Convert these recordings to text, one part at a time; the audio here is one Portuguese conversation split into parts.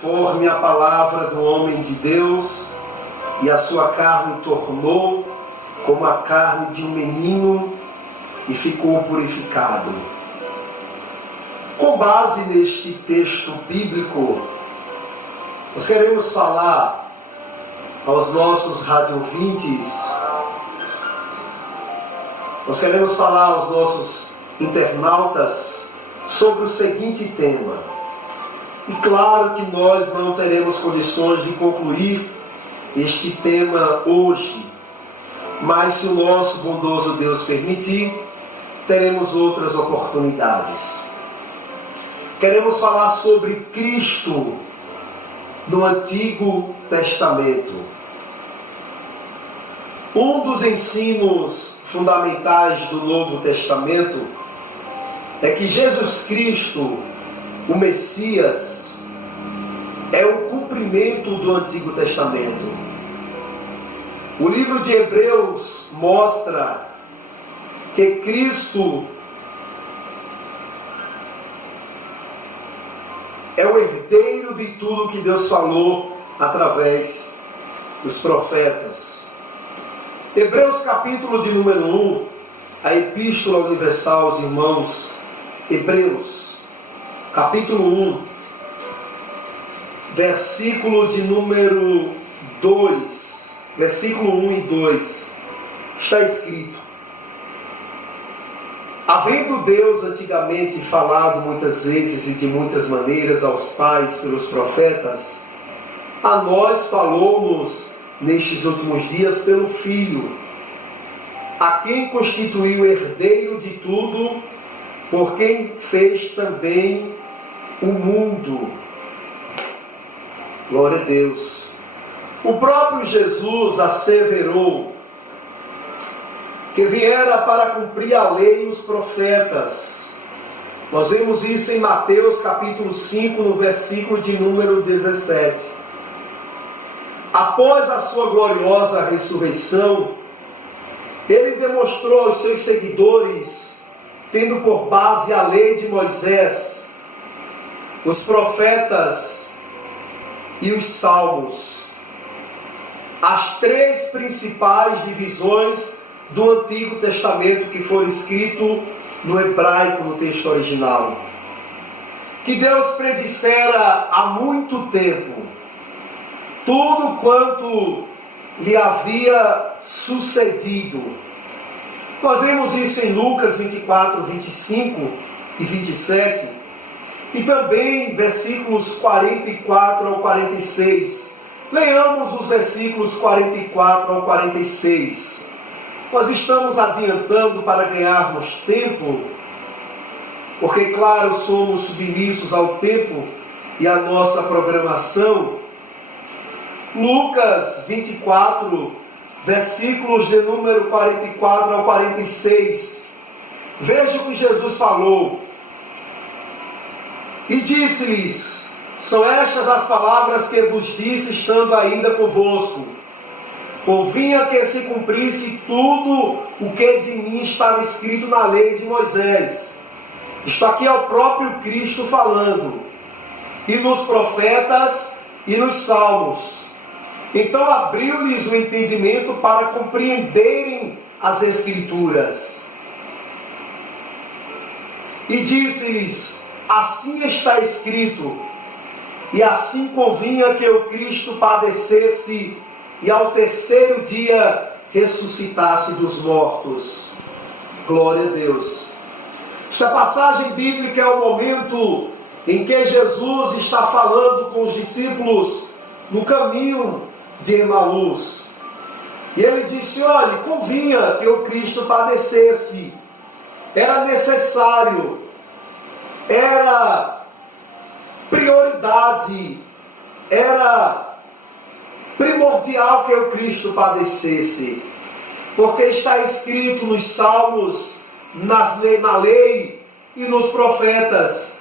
Conforme a palavra do homem de Deus, e a sua carne tornou como a carne de um menino e ficou purificado. Com base neste texto bíblico, nós queremos falar aos nossos radiovintes, nós queremos falar aos nossos internautas sobre o seguinte tema. E claro que nós não teremos condições de concluir este tema hoje, mas se o nosso bondoso Deus permitir, teremos outras oportunidades. Queremos falar sobre Cristo no Antigo Testamento. Um dos ensinos fundamentais do Novo Testamento é que Jesus Cristo, o Messias, é o cumprimento do Antigo Testamento. O livro de Hebreus mostra que Cristo é o herdeiro de tudo que Deus falou através dos profetas. Hebreus capítulo de número 1, a Epístola Universal aos Irmãos Hebreus, capítulo 1, versículo de número 2, versículo 1 e 2, está escrito: havendo Deus antigamente falado muitas vezes e de muitas maneiras aos pais pelos profetas, a nós falou-nos nestes últimos dias pelo Filho, a quem constituiu herdeiro de tudo, por quem fez também o mundo. Glória a Deus. O próprio Jesus asseverou que viera para cumprir a lei e os profetas. Nós vemos isso em Mateus capítulo 5, no versículo de número 17. Após a sua gloriosa ressurreição, ele demonstrou aos seus seguidores, tendo por base a lei de Moisés, os profetas e os salmos, as três principais divisões do Antigo Testamento que foram escritos no hebraico, no texto original, que Deus predissera há muito tempo tudo quanto lhe havia sucedido. Nós vemos isso em Lucas 24, 25 e 27, e também versículos 44 ao 46. Leamos os versículos 44 ao 46. Nós estamos adiantando para ganharmos tempo, porque, claro, somos submissos ao tempo e à nossa programação. Lucas 24, versículos de número 44 ao 46. Veja o que Jesus falou. E disse-lhes: são estas as palavras que vos disse estando ainda convosco. Convinha que se cumprisse tudo o que de mim estava escrito na lei de Moisés. Isto aqui é o próprio Cristo falando. E nos profetas e nos salmos. Então abriu-lhes o entendimento para compreenderem as Escrituras. E disse-lhes: assim está escrito, e assim convinha que o Cristo padecesse e ao terceiro dia ressuscitasse dos mortos. Glória a Deus. Esta passagem bíblica é o momento em que Jesus está falando com os discípulos no caminho de Emaús. E ele disse: olhe, convinha que o Cristo padecesse. Era necessário, era prioridade, era primordial que o Cristo padecesse, porque está escrito nos salmos, na lei e nos profetas,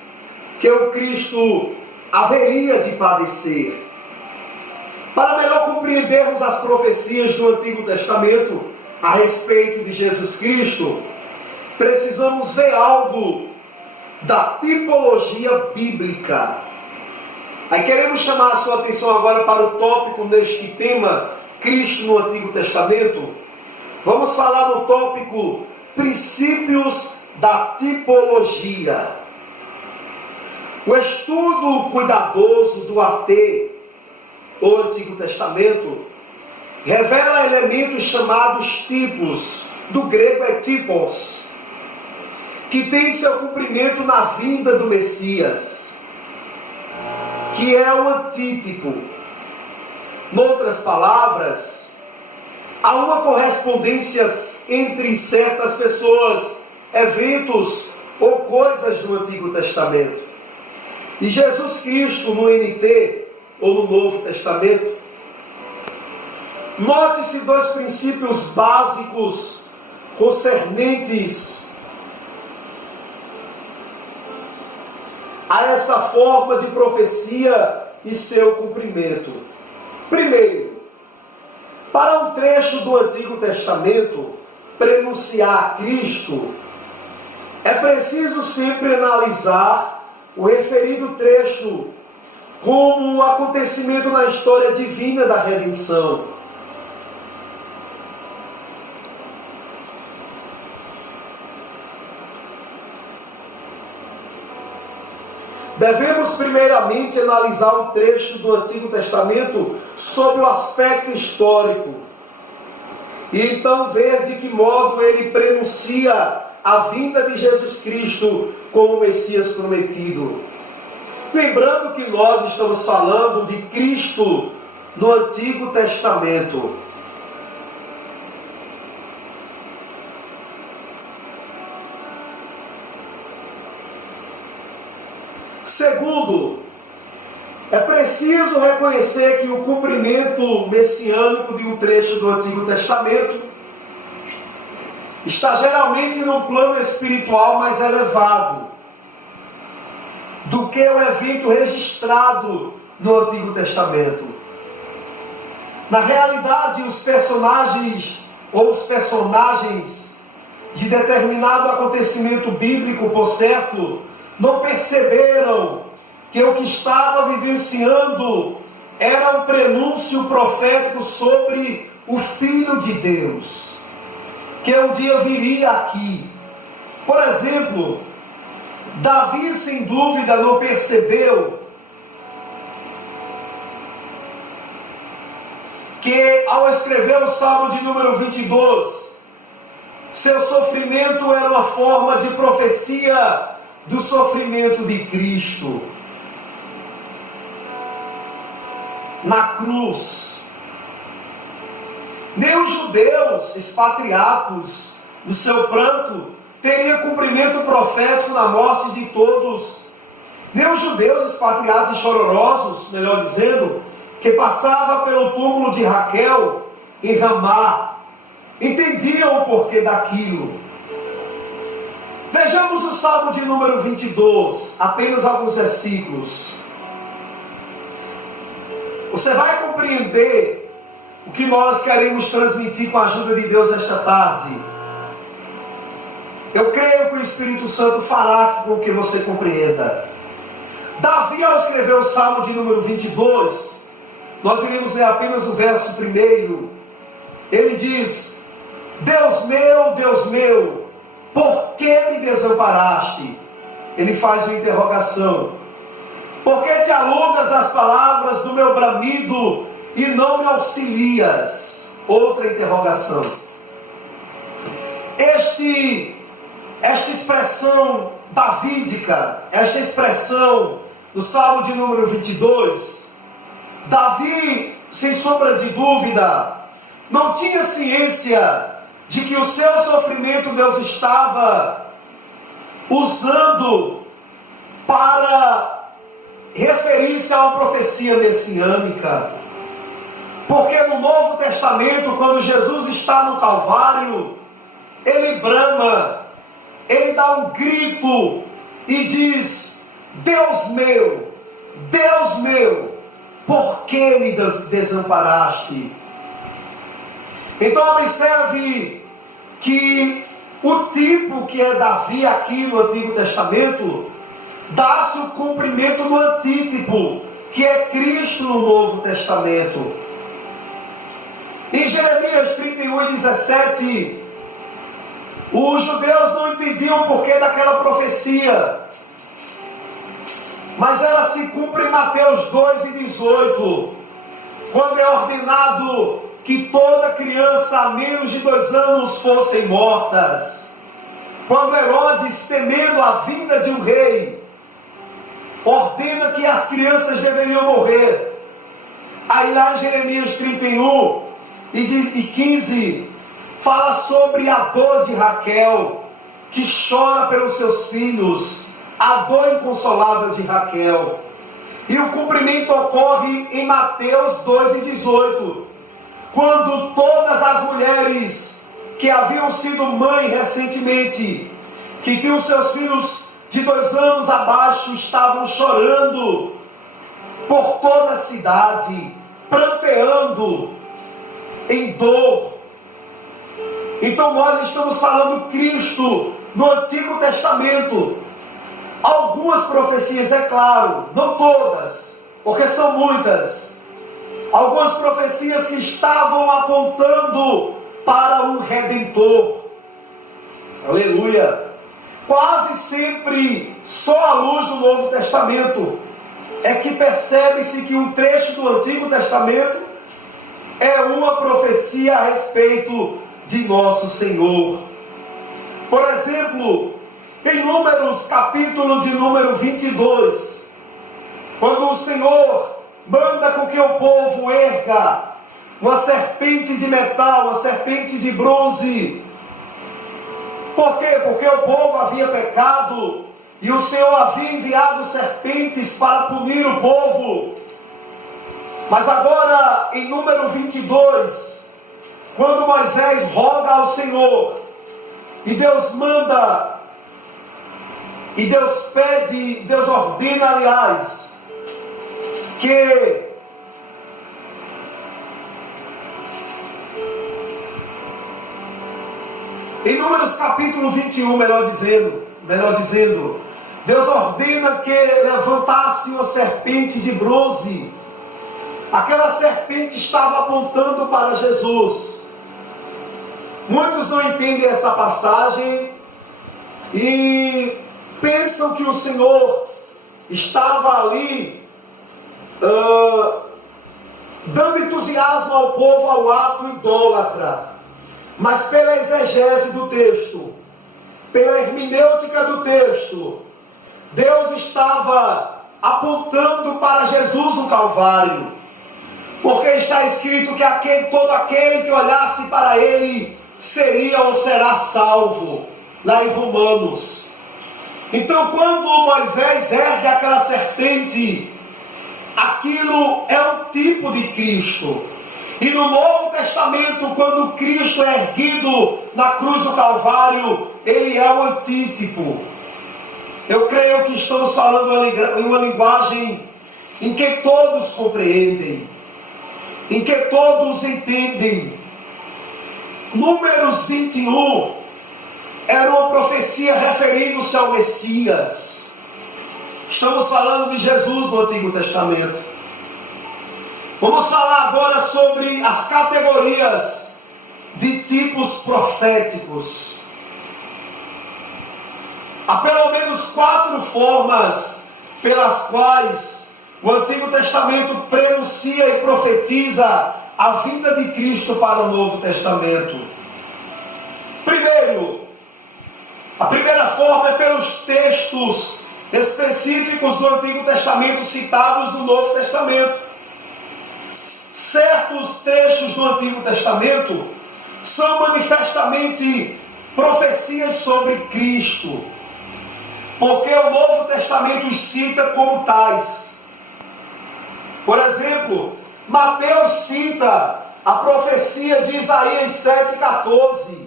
que o Cristo haveria de padecer. Para melhor compreendermos as profecias do Antigo Testamento a respeito de Jesus Cristo, precisamos ver algo da tipologia bíblica. Aí queremos chamar a sua atenção agora para o tópico neste tema, Cristo no Antigo Testamento. Vamos falar no tópico princípios da tipologia. O estudo cuidadoso do AT, ou Antigo Testamento, revela elementos chamados tipos, do grego é typos, que tem seu cumprimento na vinda do Messias, que é o antítipo. Noutras palavras, há uma correspondência entre certas pessoas, eventos ou coisas do Antigo Testamento. E Jesus Cristo no NT, ou no Novo Testamento, note-se dois princípios básicos concernentes a essa forma de profecia e seu cumprimento. Primeiro, para um trecho do Antigo Testamento prenunciar Cristo, é preciso sempre analisar o referido trecho como um acontecimento na história divina da redenção. Devemos primeiramente analisar o trecho do Antigo Testamento sob o aspecto histórico, e então ver de que modo ele prenuncia a vinda de Jesus Cristo como Messias prometido. Lembrando que nós estamos falando de Cristo no Antigo Testamento. Segundo, é preciso reconhecer que o cumprimento messiânico de um trecho do Antigo Testamento está geralmente num plano espiritual mais elevado do que o evento registrado no Antigo Testamento. Na realidade, os personagens de determinado acontecimento bíblico, por certo, não perceberam que o que estava vivenciando era um prenúncio profético sobre o Filho de Deus, que um dia viria aqui. Por exemplo, Davi, sem dúvida, não percebeu que, ao escrever o Salmo de número 22, seu sofrimento era uma forma de profecia do sofrimento de Cristo na cruz. Nem os judeus expatriados, no seu pranto, teria cumprimento profético na morte de todos. Nem os judeus expatriados e chororosos, melhor dizendo, que passava pelo túmulo de Raquel em Ramá, entendiam o porquê daquilo. Vejamos o Salmo de número 22, apenas alguns versículos. Você vai compreender o que nós queremos transmitir com a ajuda de Deus esta tarde. Eu creio que o Espírito Santo fará com que você compreenda. Davi, ao escrever o Salmo de número 22, nós iremos ler apenas o verso primeiro. Ele diz: Deus meu, por que me desamparaste? Ele faz uma interrogação. Por que te alongas das palavras do meu bramido e não me auxilias? Outra interrogação. Esta expressão davídica, esta expressão do Salmo de número 22, Davi, sem sombra de dúvida, não tinha ciência de que o seu sofrimento Deus estava usando para referir-se a uma profecia messiânica. Porque no Novo Testamento, quando Jesus está no Calvário, ele brama, ele dá um grito e diz: Deus meu, por que me desamparaste? Então observe que o tipo que é Davi aqui no Antigo Testamento dá-se o cumprimento no antítipo, que é Cristo no Novo Testamento. Em Jeremias 31:17, os judeus não entendiam o porquê daquela profecia, mas ela se cumpre em Mateus 2:18, quando é ordenado que toda criança a menos de 2 anos fossem mortas. Quando Herodes, temendo a vinda de um rei, ordena que as crianças deveriam morrer. Aí lá em Jeremias 31:15, fala sobre a dor de Raquel, que chora pelos seus filhos, a dor inconsolável de Raquel. E o cumprimento ocorre em Mateus 2:18, quando todas as mulheres que haviam sido mãe recentemente, que tinham seus filhos de 2 anos abaixo, estavam chorando por toda a cidade, pranteando em dor. Então nós estamos falando Cristo no Antigo Testamento. Algumas profecias, é claro, não todas, porque são muitas. Algumas profecias que estavam apontando para um Redentor. Aleluia! Quase sempre, só à luz do Novo Testamento, é que percebe-se que um trecho do Antigo Testamento é uma profecia a respeito de nosso Senhor. Por exemplo, em Números, capítulo de número 22, quando o Senhor manda com que o povo erga uma serpente de metal, uma serpente de bronze. Por quê? Porque o povo havia pecado e o Senhor havia enviado serpentes para punir o povo. Mas agora, em número 22, quando Moisés roga ao Senhor, e Deus manda, e Deus pede, Deus ordena, aliás, que em Números capítulo 21, melhor dizendo, Deus ordena que levantasse uma serpente de bronze. Aquela serpente estava apontando para Jesus. Muitos não entendem essa passagem e pensam que o Senhor estava ali dando entusiasmo ao povo ao ato idólatra. Mas pela exegese do texto, pela hermenêutica do texto, Deus estava apontando para Jesus no Calvário, porque está escrito que todo aquele que olhasse para ele seria ou será salvo, lá em Romanos. Então, quando Moisés ergue aquela serpente, aquilo é um tipo de Cristo. E no Novo Testamento, quando Cristo é erguido na cruz do Calvário, ele é o antítipo. Eu creio que estamos falando em uma linguagem em que todos compreendem, em que todos entendem. Números 21 era uma profecia referindo-se ao Messias. Estamos falando de Jesus no Antigo Testamento. Vamos falar agora sobre as categorias de tipos proféticos. Há pelo menos 4 formas pelas quais o Antigo Testamento prenuncia e profetiza a vinda de Cristo para o Novo Testamento. Primeiro, a primeira forma é pelos textos específicos do Antigo Testamento citados no Novo Testamento. Certos trechos do Antigo Testamento são manifestamente profecias sobre Cristo, porque o Novo Testamento os cita como tais. Por exemplo, Mateus cita a profecia de Isaías 7,14,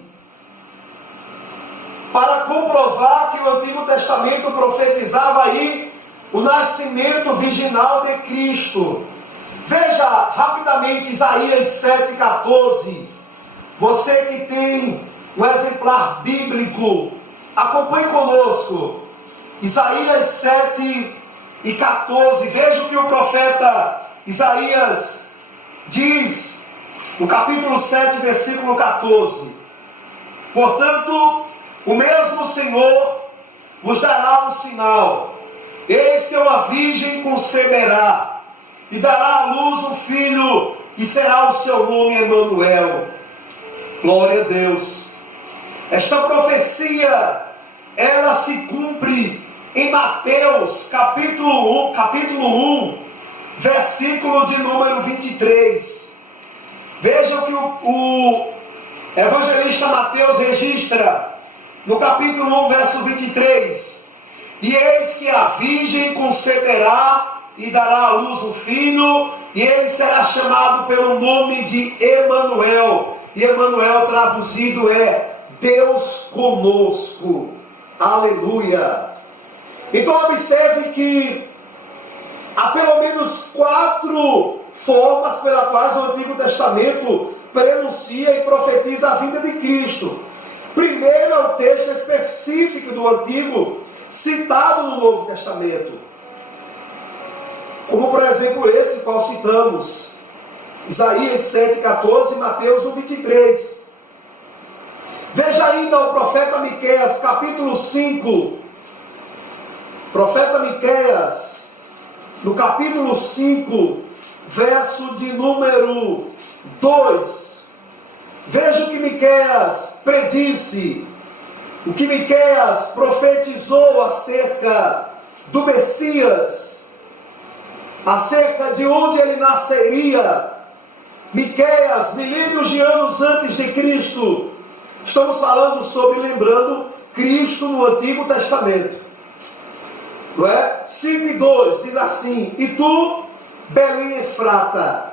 para comprovar que o Antigo Testamento profetizava aí o nascimento virginal de Cristo. Veja rapidamente Isaías 7,14. Você que tem um exemplar bíblico, acompanhe conosco. Isaías 7, e 14. Veja o que o profeta Isaías diz no capítulo 7, versículo 14. Portanto, o mesmo Senhor vos dará um sinal. Eis que uma virgem conceberá e dará à luz um filho, e será o seu nome Emanuel. Glória a Deus. Esta profecia, ela se cumpre em Mateus, capítulo 1, versículo de número 23. Vejam que o evangelista Mateus registra no capítulo 1, verso 23. E eis que a virgem conceberá e dará à luz um filho, e ele será chamado pelo nome de Emanuel. E Emanuel traduzido é Deus conosco. Aleluia. Então observe que há pelo menos 4 formas pelas quais o Antigo Testamento prenuncia e profetiza a vinda de Cristo. Primeiro é o texto específico do Antigo, citado no Novo Testamento. Como por exemplo esse qual citamos, Isaías 7,14 e Mateus 1,23. Veja ainda o profeta Miqueias, capítulo 5. Profeta Miqueias, no capítulo 5, verso de número 2. Veja o que Miqueias predisse, o que Miqueias profetizou acerca do Messias, acerca de onde ele nasceria. Miqueias, milênios de anos antes de Cristo. Estamos falando sobre, lembrando, Cristo no Antigo Testamento. Não é? 5:2 diz assim: E tu, Belém Efrata,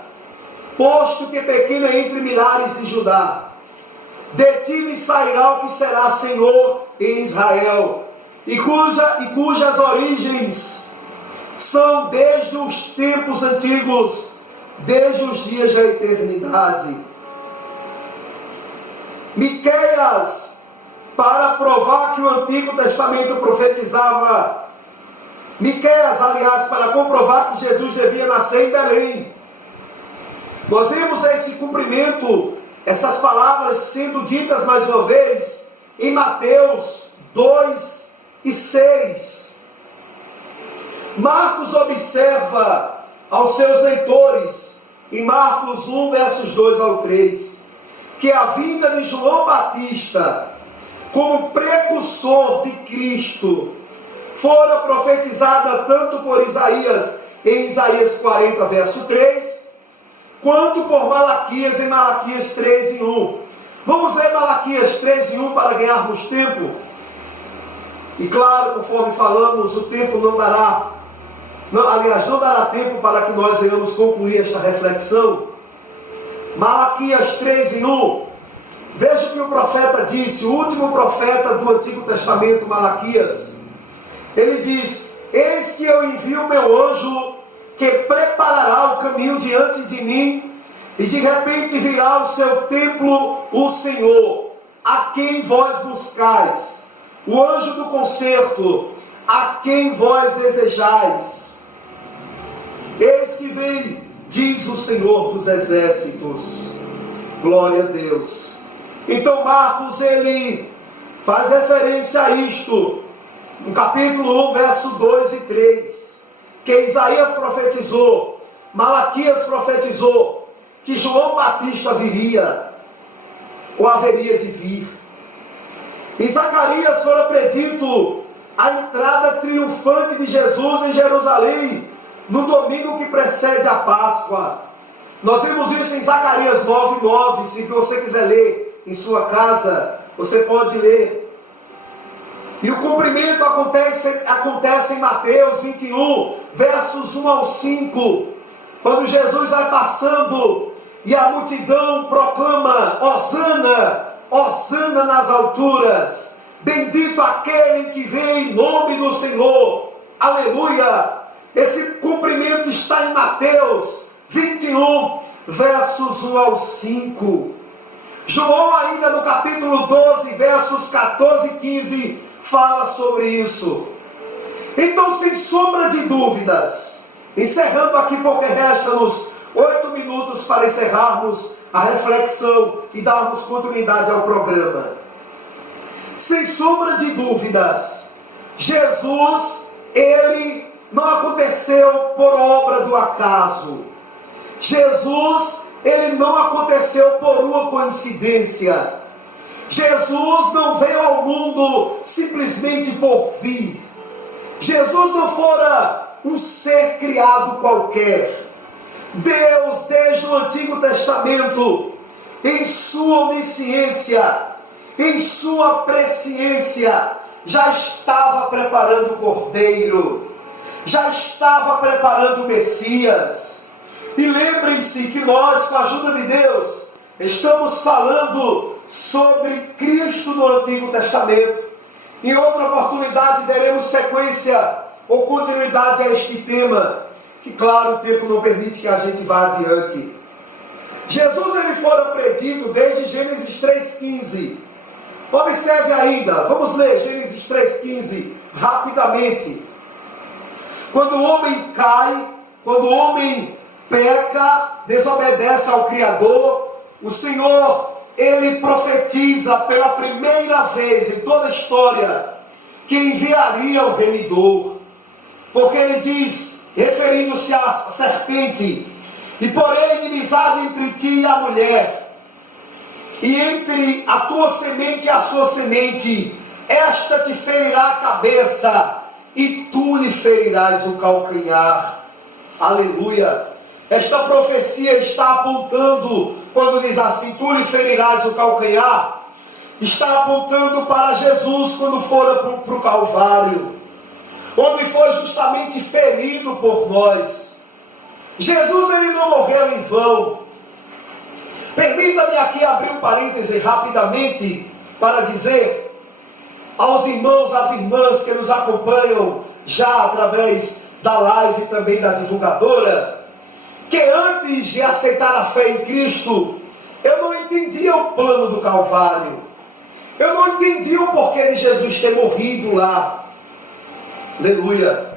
posto que pequena entre milhares de Judá, de ti me sairá o que será Senhor em Israel, e cujas origens são desde os tempos antigos, desde os dias da eternidade. Miqueias, para provar que o Antigo Testamento profetizava, Miqueias, aliás, para comprovar que Jesus devia nascer em Belém. Nós vemos esse cumprimento, essas palavras sendo ditas mais uma vez em Mateus 2:6. Marcos observa aos seus leitores, em Marcos 1, versos 2 ao 3, que a vinda de João Batista como precursor de Cristo fora profetizada tanto por Isaías em Isaías 40, verso 3, quanto por Malaquias em Malaquias 3:1. Vamos ler Malaquias 3:1 para ganharmos tempo. E claro, conforme falamos, o tempo não dará tempo para que nós venhamos concluir esta reflexão. Malaquias 3:1. Veja o que o profeta disse, o último profeta do Antigo Testamento, Malaquias. Ele diz: Eis que eu envio o meu anjo, que preparará o caminho diante de mim, e de repente virá ao seu templo o Senhor, a quem vós buscais, o anjo do concerto, a quem vós desejais. Eis que vem, diz o Senhor dos exércitos. Glória a Deus. Então Marcos, ele faz referência a isto, no capítulo 1, verso 2 e 3, que Isaías profetizou, Malaquias profetizou, que João Batista viria, ou haveria de vir. Em Zacarias fora predito a entrada triunfante de Jesus em Jerusalém, no domingo que precede a Páscoa. Nós vemos isso em Zacarias 9:9. Se você quiser ler em sua casa, você pode ler. E o cumprimento acontece em Mateus 21, versos 1 ao 5, quando Jesus vai passando e a multidão proclama: Hosana, Hosana nas alturas, bendito aquele que vem em nome do Senhor, aleluia. Esse cumprimento está em Mateus 21, versos 1 ao 5. João ainda no capítulo 12, versos 14 e 15, fala sobre isso. Então, sem sombra de dúvidas, encerrando aqui porque resta-nos 8 minutos para encerrarmos a reflexão e darmos continuidade ao programa. Sem sombra de dúvidas, Jesus, ele não aconteceu por obra do acaso. Jesus, ele não aconteceu por uma coincidência. Jesus não veio ao mundo simplesmente por vir. Jesus não fora um ser criado qualquer. Deus, desde o Antigo Testamento, em sua onisciência, em sua presciência, já estava preparando o Cordeiro, já estava preparando o Messias. E lembrem-se que nós, com a ajuda de Deus, estamos falando sobre Cristo no Antigo Testamento. Em outra oportunidade daremos sequência ou continuidade a este tema, que claro, o tempo não permite que a gente vá adiante. Jesus, ele fora predito desde Gênesis 3,15. Observe ainda, vamos ler Gênesis 3,15 rapidamente. Quando o homem cai, quando o homem peca, desobedece ao Criador, o Senhor, ele profetiza pela primeira vez em toda a história que enviaria o remidor. Porque ele diz, referindo-se à serpente: e porém inimizade entre ti e a mulher, e entre a tua semente e a sua semente, esta te ferirá a cabeça, e tu lhe ferirás o calcanhar. Aleluia! Esta profecia está apontando, quando diz assim, tu lhe ferirás o calcanhar, está apontando para Jesus quando fora para o Calvário, onde foi justamente ferido por nós. Jesus, ele não morreu em vão. Permita-me aqui abrir um parêntese rapidamente para dizer aos irmãos, às irmãs que nos acompanham já através da live e também da divulgadora, que antes de aceitar a fé em Cristo, eu não entendia o plano do Calvário. Eu não entendia o porquê de Jesus ter morrido lá. Aleluia.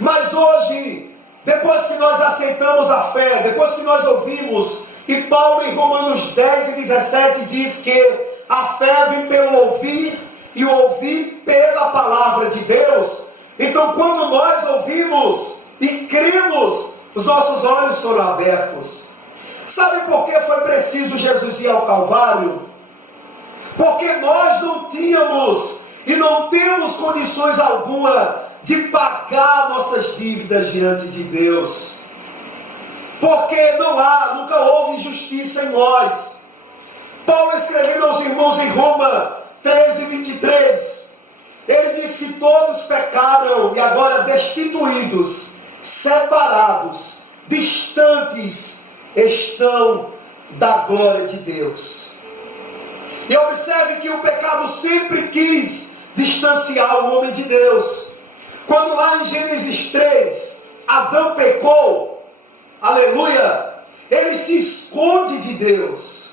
Mas hoje, depois que nós aceitamos a fé, depois que nós ouvimos, e Paulo em Romanos 10 e 17 diz que a fé vem pelo ouvir, e o ouvir pela palavra de Deus. Então, quando nós ouvimos e cremos, os nossos olhos foram abertos. Sabe por que foi preciso Jesus ir ao Calvário? Porque nós não tínhamos e não temos condições alguma de pagar nossas dívidas diante de Deus. Porque nunca houve justiça em nós. Paulo, escrevendo aos irmãos em Roma 13:23, ele diz que todos pecaram e agora destituídos, separados, distantes estão da glória de Deus. E observe que o pecado sempre quis distanciar o homem de Deus. Quando lá em Gênesis 3, Adão pecou, aleluia, ele se esconde de Deus.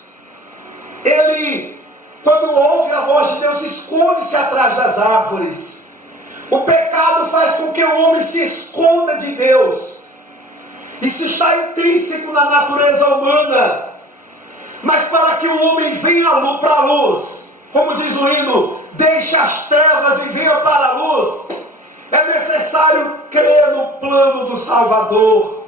Ele, quando ouve a voz de Deus, esconde-se atrás das árvores. O pecado faz com que o homem se esconda de Deus. Isso está intrínseco na natureza humana. Mas para que o homem venha para a luz, como diz o hino, deixe as trevas e venha para a luz, é necessário crer no plano do Salvador.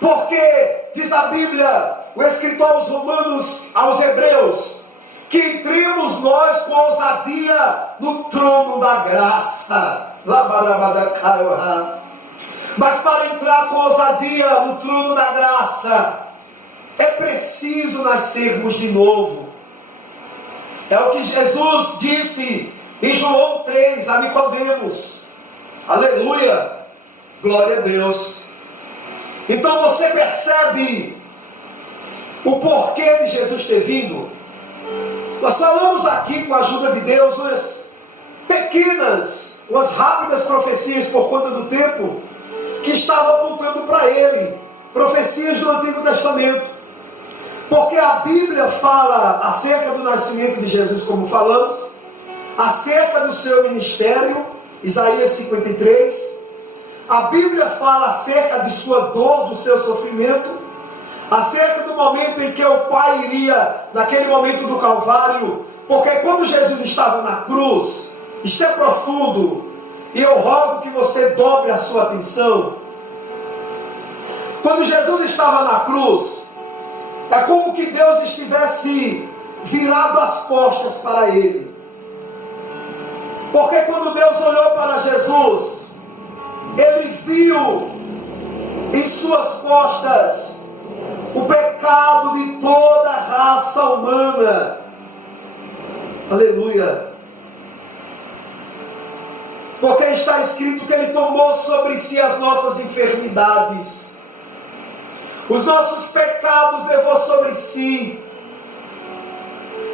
Porque, diz a Bíblia, o escritor aos Romanos, aos Hebreus, que entremos nós com ousadia no trono da graça. Mas para entrar com ousadia no trono da graça, é preciso nascermos de novo. É o que Jesus disse em João 3 a Nicodemos. Aleluia, glória a Deus. Então você percebe o porquê de Jesus ter vindo. Nós falamos aqui, com a ajuda de Deus, umas pequenas, umas rápidas profecias por conta do tempo, que estavam apontando para ele, profecias do Antigo Testamento. Porque a Bíblia fala acerca do nascimento de Jesus, como falamos, acerca do seu ministério, Isaías 53. A Bíblia fala acerca de sua dor, do seu sofrimento, acerca do momento em que o Pai iria, naquele momento do Calvário, porque quando Jesus estava na cruz, isto é profundo, e eu rogo que você dobre a sua atenção. Quando Jesus estava na cruz, é como que Deus estivesse virado as costas para ele. Porque quando Deus olhou para Jesus, ele viu em suas costas o pecado de toda a raça humana. Aleluia. Porque está escrito que ele tomou sobre si as nossas enfermidades, os nossos pecados levou sobre si.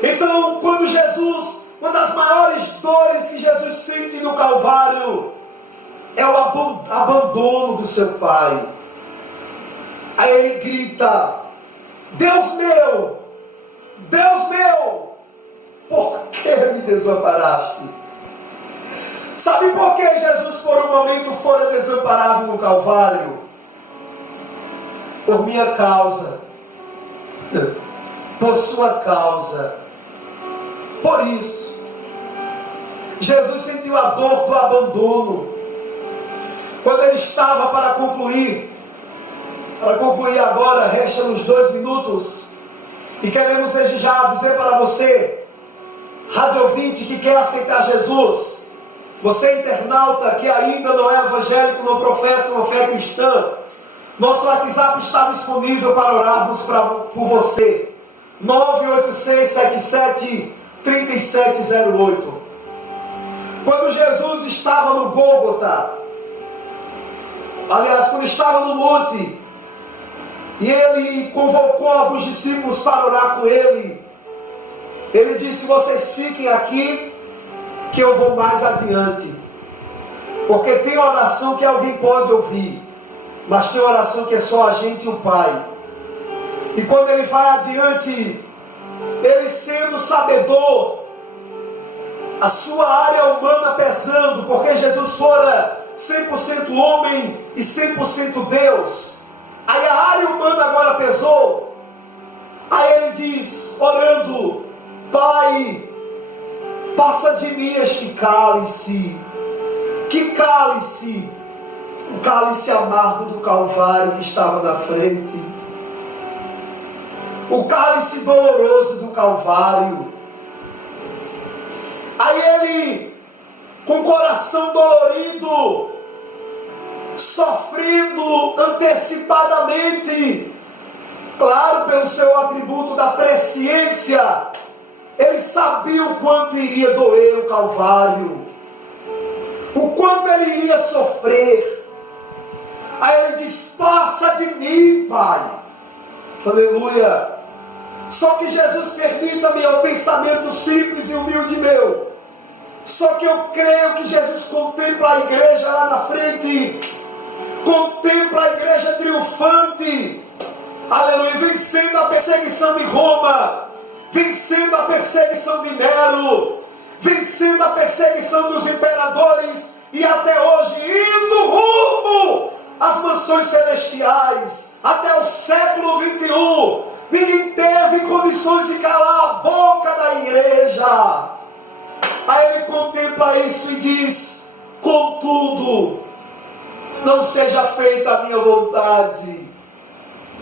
Então, quando Jesus, uma das maiores dores que Jesus sente no Calvário é o abandono do seu Pai. Aí ele grita: Deus meu, por que me desamparaste? Sabe por que Jesus por um momento fora desamparado no Calvário? Por minha causa, por sua causa. Por isso, Jesus sentiu a dor do abandono. Quando ele estava para concluir agora, resta-nos 2 minutos, e queremos desde já dizer para você, rádio ouvinte que quer aceitar Jesus, você internauta que ainda não é evangélico, não professa uma fé cristã, nosso WhatsApp está disponível para orarmos por você, 98677-3708. Quando Jesus estava no Gólgota, aliás, quando estava no monte, e ele convocou alguns discípulos para orar com ele, ele disse: vocês fiquem aqui, que eu vou mais adiante, porque tem oração que alguém pode ouvir, mas tem oração que é só a gente e o Pai. E quando ele vai adiante, ele sendo sabedor, a sua área humana pesando, porque Jesus fora 100% homem e 100% Deus, aí a área humana agora pesou. Aí ele diz, orando: Pai, passa de mim este cálice. Que cálice? O cálice amargo do Calvário que estava na frente, o cálice doloroso do Calvário. Aí ele, com o coração dolorido, sofrendo antecipadamente, claro, pelo seu atributo da presciência, ele sabia o quanto iria doer o Calvário, o quanto ele iria sofrer. Aí ele diz: passa de mim, Pai. Aleluia. Só que Jesus, permita-me, é um pensamento simples e humilde meu, só que eu creio que Jesus contempla a igreja lá na frente, contempla a igreja triunfante, aleluia, vencendo a perseguição de Roma, vencendo a perseguição de Nero, vencendo a perseguição dos imperadores, e até hoje indo rumo às mansões celestiais, até o século 21, ninguém teve condições de calar a boca da igreja. Aí ele contempla isso e diz: contudo, não seja feita a minha vontade,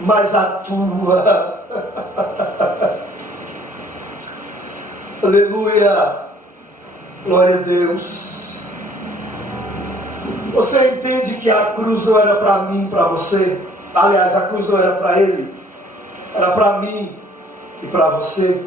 mas a tua. Aleluia, glória a Deus. Você entende que a cruz não era para mim e para você? Aliás, a cruz não era para ele, era para mim e para você.